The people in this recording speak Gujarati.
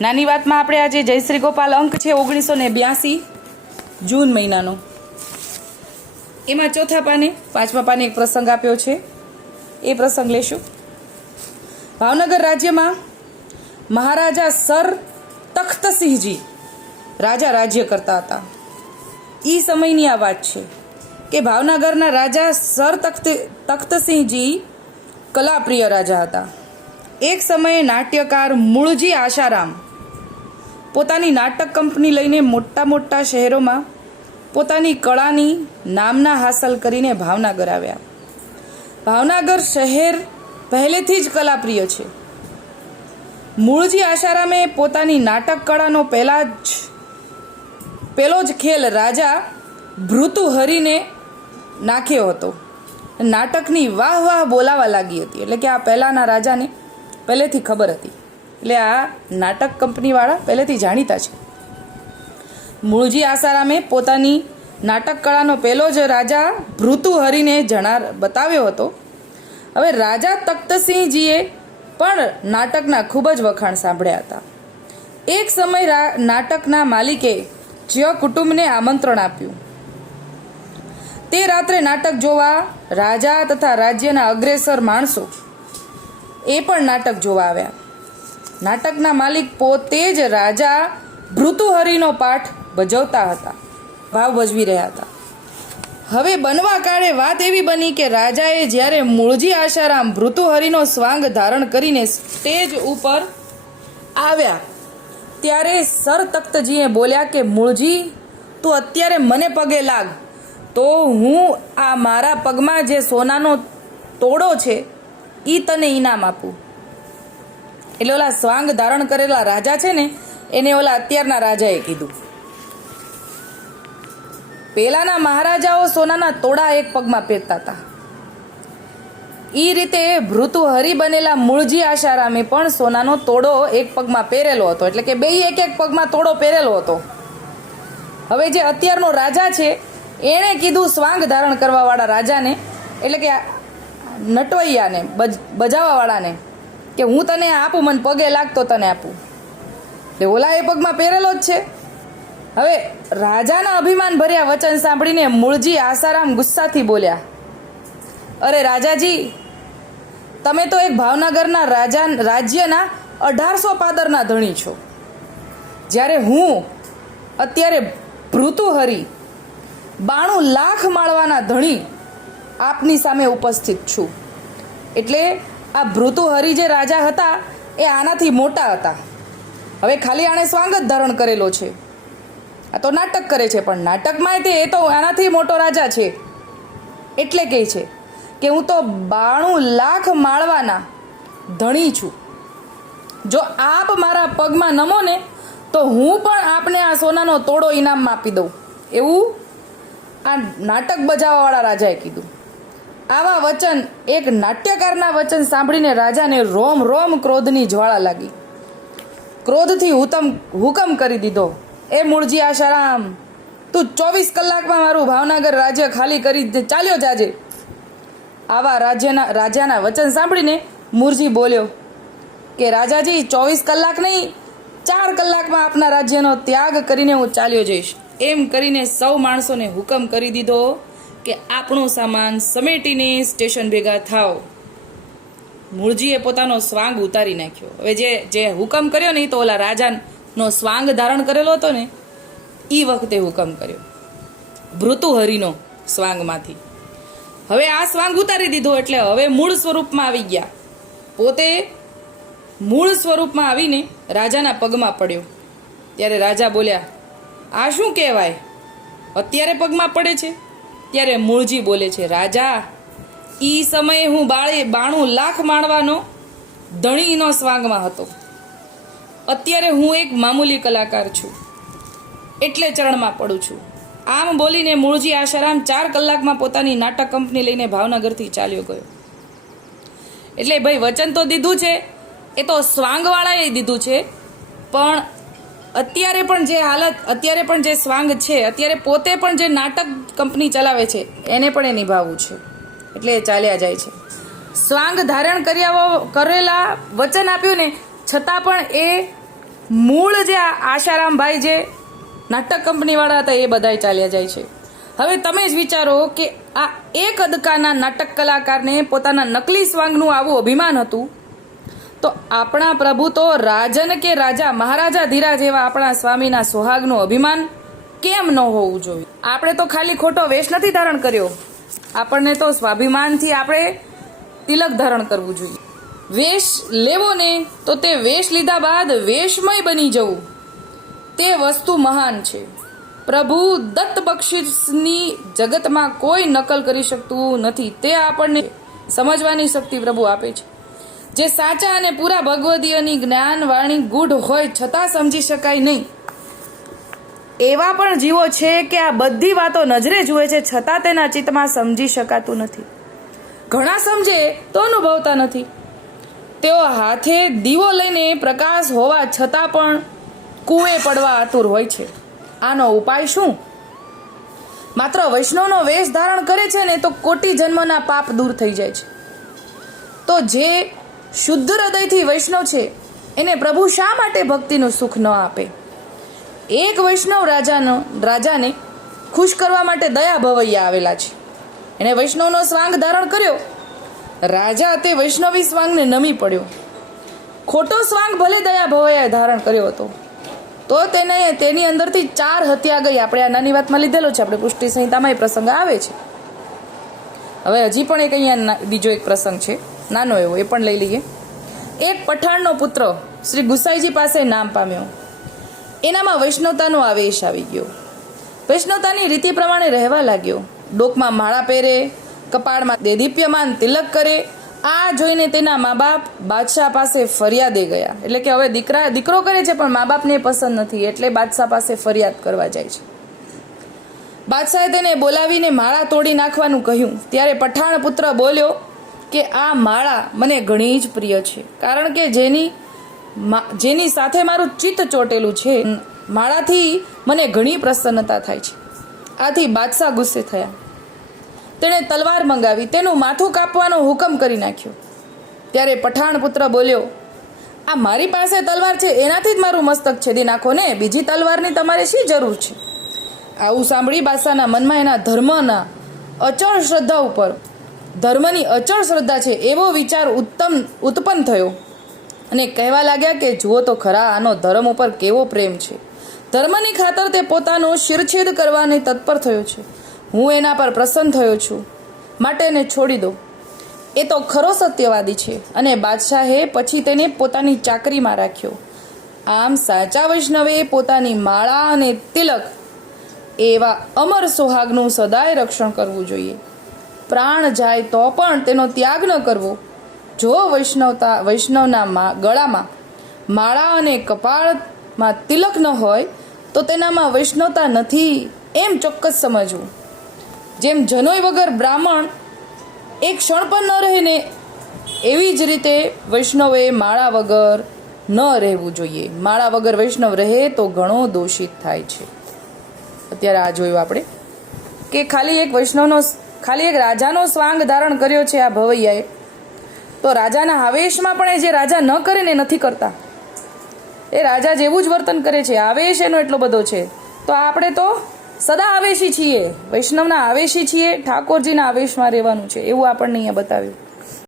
નાની વાતમાં આપણે આજે જયશ્રી ગોપાલ અંક છે 1982 જૂન મહિનાનો, એમાં ચોથા પાને પાંચમા પાને એક પ્રસંગ આપ્યો છે. એ પ્રસંગ લેશું. ભાવનગર રાજ્યમાં મહારાજા સર તખ્તસિંહજી રાજા રાજ્ય કરતા હતા. એ સમયની આ વાત છે કે ભાવનગરના રાજા સર તખ્તસિંહજી કલાપ્રિય રાજા હતા. એક સમયે નાટ્યકાર મૂળજી આશારામ પોતાની નાટક કંપની લઈને મોટા મોટા શહેરોમાં પોતાની કળાની નામના હાંસલ કરીને ભાવનગર આવ્યા. ભાવનગર શહેર પહેલેથી જ કલાપ્રિય છે. મૂળજી આશારામે પોતાની નાટક કળાનો પહેલો જ ખેલ રાજા ભૃતુહરિને નાખ્યો હતો. નાટકની વાહ વાહ બોલાવા લાગી હતી. એટલે કે આ પહેલાના રાજાને પહેલેથી ખબર હતી. એટલે આ નાટક કંપનીવાળા પહેલેથી જાણીતા છે. મૂળજી આસારામે પોતાની નાટક કળાનો પહેલો જ રાજા ભૃતુહરિને બતાવ્યો હતો. હવે રાજા તખ્તસિંહજીએ પણ નાટકના ખૂબ જ વખાણ સાંભળ્યા હતા. એક સમય નાટકના માલિકે જ્ય કુટુંબને આમંત્રણ આપ્યું. તે રાત્રે નાટક જોવા રાજા તથા રાજ્યના અગ્રેસર માણસો એ પણ નાટક જોવા આવ્યા. નાટકના માલિક પોતે જ રાજા ભૃતુહરિનો પાઠ ભજવતા હતા, ભાવ ભજવી રહ્યા હતા. હવે બનવા કાળે વાત એવી બની કે રાજાએ જ્યારે મૂળજી આશારામ ભૃતુહરિનો સ્વાંગ ધારણ કરીને સ્ટેજ ઉપર આવ્યા ત્યારે સર તખ્તજીએ બોલ્યા કે મૂળજી, તું અત્યારે મને પગે લાગ તો હું આ મારા પગમાં જે સોનાનો તોડો છે એ તને ઇનામ આપું. એટલે ઓલા સ્વાંગ ધારણ કરેલા રાજા છે ને એને ઓલા અત્યારના રાજાએ કીધું. પેલાના મહારાજાઓ સોનાના તોડા એક પગમાં પહેરતા હતા. એ રીતે ભૃતુહરિ બનેલા મૂળજી આશારામે પણ સોનાનો તોડો એક પગમાં પહેરેલો હતો. એટલે કે બે એક એક પગમાં તોડો પહેરેલો હતો. હવે જે અત્યારનો રાજા છે એણે કીધું સ્વાંગ ધારણ કરવા વાળા રાજાને, એટલે કે નટવૈયાને, બજાવવા વાળાને, કે હું તને આપું, મને પગે લાગતો તને આપું. એટલે ઓલા એ પગમાં પહેરેલો જ છે. હવે રાજાના અભિમાન ભર્યા વચન સાંભળીને મૂળજી આસારામ ગુસ્સાથી બોલ્યા, અરે રાજાજી, તમે તો એક ભાવનગરના રાજ્યના 1800 પાદરના ધણી છો, જ્યારે હું અત્યારે ભૃતુહરિ 92 લાખ માળવાના ધણી આપની સામે ઉપસ્થિત છું. એટલે આ ભૃતુહરિ જે રાજા હતા એ આનાથી મોટા હતા. હવે ખાલી આણે સ્વાંગ જ ધારણ કરેલો છે, આ તો નાટક કરે છે, પણ નાટકમાં એ તો આનાથી મોટો રાજા છે. એટલે કહે છે કે હું તો 92 લાખ માળવાના ધણી છું. જો આપ મારા પગમાં નમો ને તો હું પણ આપને આ સોનાનો તોડો ઇનામમાં આપી દઉં, એવું આ નાટક બજાવવાવાળા રાજાએ કીધું. આવા વચન, એક નાટ્યકારના વચન સાંભળીને રાજાને રોમ રોમ ક્રોધની જ્વાળા લાગી. ક્રોધથી હુકમ કરી દીધો, એ મૂળજી આશારામ, તું 24 કલાકમાં મારું ભાવનગર રાજ્ય ખાલી કરી ચાલ્યો જાજે. આવા રાજાના વચન સાંભળીને મૂળજી બોલ્યો કે રાજાજી, 24 કલાક નહીં, 4 કલાકમાં આપના રાજ્યનો ત્યાગ કરીને હું ચાલ્યો જઈશ. એમ કરીને સૌ માણસોને હુકમ કરી દીધો કે આપણો સામાન સમેટીને સ્ટેશન ભેગા થાવ. મૂળજીએ પોતાનો સ્વાંગ ઉતારી નાખ્યો. હવે જે હુકમ કર્યો ને તો ઓલા રાજાનો સ્વાંગ ધારણ કરેલો હતો ને એ વખતે હુકમ કર્યો, ભૃતુહરિનો સ્વાંગમાંથી. હવે આ સ્વાંગ ઉતારી દીધો એટલે હવે મૂળ સ્વરૂપમાં આવી ગયા. પોતે મૂળ સ્વરૂપમાં આવીને રાજાના પગમાં પડ્યો. ત્યારે રાજા બોલ્યા, આ શું કહેવાય, અત્યારે પગમાં પડે છે? ત્યારે મૂળજી બોલે છે, રાજા, ઈ સમયે હું 92 લાખ માળવાનો ધણીનો સ્વાંગમાં હતો. અત્યારે હું એક મામૂલી કલાકાર છું, એટલે ચરણમાં પડું છું. આમ બોલીને મૂળજી આશારામ 4 કલાકમાં પોતાની નાટક કંપની લઈને ભાવનગરથી ચાલ્યો ગયો. એટલે ભાઈ વચન તો દીધું છે, એ તો સ્વાંગવાળાએ દીધું છે, પણ અત્યારે પણ જે હાલત, અત્યારે પણ જે સ્વાંગ છે, અત્યારે પોતે પણ જે નાટક કંપની ચલાવે છે એને પણ એ નિભાવવું છે. એટલે એ ચાલ્યા જાય છે. સ્વાંગ ધારણ કરેલા વચન આપ્યું ને છતાં પણ એ મૂળ જે આશારામભાઈ જે નાટક કંપનીવાળા હતા એ બધાય ચાલ્યા જાય છે. હવે તમે જ વિચારો કે આ એક અદકાના નાટક કલાકારને પોતાના નકલી સ્વાંગનું આવું અભિમાન હતું, તો આપણા પ્રભુ તો રાજન કે રાજા મહારાજા ધીરા જેવા આપણા સ્વામીના સોહાગનું અભિમાન કેમ ન હોવું જોઈએ? આપણે તો ખાલી ખોટો વેશ નથી ધારણ કર્યો, આપણને તો સ્વાભિમાનથી આપણે તિલક ધારણ કરવું જોઈએ. વેશ લેવો ને તો તે વેશ લીધા બાદ વેશમય બની જવું, તે વસ્તુ મહાન છે. પ્રભુ દત્ત બક્ષિસની જગતમાં કોઈ નકલ કરી શકતું નથી. તે આપણને સમજવાની શક્તિ પ્રભુ આપે છે. જે સાચા અને પૂરા ભગવદીયની જ્ઞાન વાણી ગૂઢ હોય છતાં સમજી શકાય નહીં, એવા પણ જીવો છે કે આ બધી વાતો નજરે જુએ છે છતાં તેના ચિત્તમાં સમજી શકાતું નથી. ઘણા સમજે તો અનુભવતા નથી. તેઓ હાથે દીવો લઈને પ્રકાશ હોવા છતાં પણ કૂવે પડવા આતુર હોય છે. આનો ઉપાય શું? માત્ર વૈષ્ણવનો વેશ ધારણ કરે છે ને તો કોટી જન્મના પાપ દૂર થઈ જાય છે. તો જે શુદ્ધ હૃદયથી વૈષ્ણવ છે એને પ્રભુ શા માટે ભક્તિનું સુખ ન આપે? એક વૈષ્ણવ રાજાને ખુશ કરવા માટે દયા ભવૈયા આવેલા છે. એણે વૈષ્ણવનો સ્વાંગ ધારણ કર્યો. રાજા તે વૈષ્ણવી સ્વાંગને નમી પડ્યો. ખોટો સ્વાંગ ભલે દયા ભવૈયાએ ધારણ કર્યો હતો, તો તેની અંદરથી 4 હત્યા ગઈ. આપણે આ નાની વાતમાં લીધેલો છે, આપણે પુષ્ટિ સંહિતામાં એ પ્રસંગ આવે છે. હવે હજી પણ એક અહીંયા બીજો એક પ્રસંગ છે, નાનો એવો, એ પણ લઈ લઈએ. એક પઠાણનો પુત્ર શ્રી ગુસાઈજી પાસે નામ પામ્યો. એનામાં વૈષ્ણવતાનો આવેશ આવી ગયો. વૈષ્ણવતાની રીતિ પ્રમાણે રહેવા લાગ્યો. ડોકમાં માળા પહેરે, કપાળમાં દેદીપ્યમાન તિલક કરે. આ જોઈને તેના મા બાપ બાદશાહ પાસે ફરિયાદે ગયા. એટલે કે હવે દીકરો કરે છે પણ મા બાપને પસંદ નથી, એટલે બાદશાહ પાસે ફરિયાદ કરવા જાય છે. બાદશાહે તેને બોલાવીને માળા તોડી નાખવાનું કહ્યું. ત્યારે પઠાણ પુત્ર બોલ્યો કે આ માળા મને ઘણી જ પ્રિય છે, કારણ કે જેની સાથે મારું ચિત્ત ચોટેલું છે, માળાથી મને ઘણી પ્રસન્નતા થાય છે. આથી બાદશાહ ગુસ્સે થયા. તેણે તલવાર મંગાવી તેનું માથું કાપવાનો હુકમ કરી નાખ્યો. ત્યારે પઠાણ પુત્ર બોલ્યો, આ મારી પાસે તલવાર છે, એનાથી જ મારું મસ્તક છેદી નાખો ને, બીજી તલવારની તમારે શી જરૂર છે? આવું સાંભળી બાદશાહના મનમાં એના ધર્મની અચળ શ્રદ્ધા છે એવો વિચાર ઉત્પન્ન થયો અને કહેવા લાગ્યા કે જુઓ તો ખરા, આનો ધર્મ ઉપર કેવો પ્રેમ છે. ધર્મની ખાતર તે પોતાનો શિરછેદ કરવાને તત્પર થયો છે. હું એના પર પ્રસન્ન થયો છું, માટે એને છોડી દો. એ તો ખરો સત્યવાદી છે. અને બાદશાહે પછી તેને પોતાની ચાકરીમાં રાખ્યો. આમ સાચા વૈષ્ણવે પોતાની માળા અને તિલક એવા અમર સોહાગનું સદાય રક્ષણ કરવું જોઈએ. પ્રાણ જાય તો પણ તેનો ત્યાગ ન કરવો. જો વૈષ્ણવના ગળામાં માળા અને કપાળમાં તિલક ન હોય તો તેનામાં વૈષ્ણવતા નથી એમ ચોક્કસ સમજવું. જેમ જનોય વગર બ્રાહ્મણ એક ક્ષણ પણ ન રહે ને, એવી જ રીતે વૈષ્ણવે માળા વગર ન રહેવું જોઈએ. માળા વગર વૈષ્ણવ રહે તો ઘણો દોષિત થાય છે. અત્યારે આ જોયું આપણે કે ખાલી એક રાજાનો સ્વાંગ ધારણ કર્યો છે આ ભવૈયાએ, તો રાજાના આવેશમાં પણ એ જે રાજા ન કરે ને નથી કરતા, એ રાજા જેવું જ વર્તન કરે છે. આવેશ એનો એટલો બધો છે. તો આપણે તો સદા આવેશી છીએ, વૈષ્ણવના આવેશી છીએ, ઠાકોરજીના આવેશમાં રહેવાનું છે, એવું આપણને અહીંયા બતાવ્યું.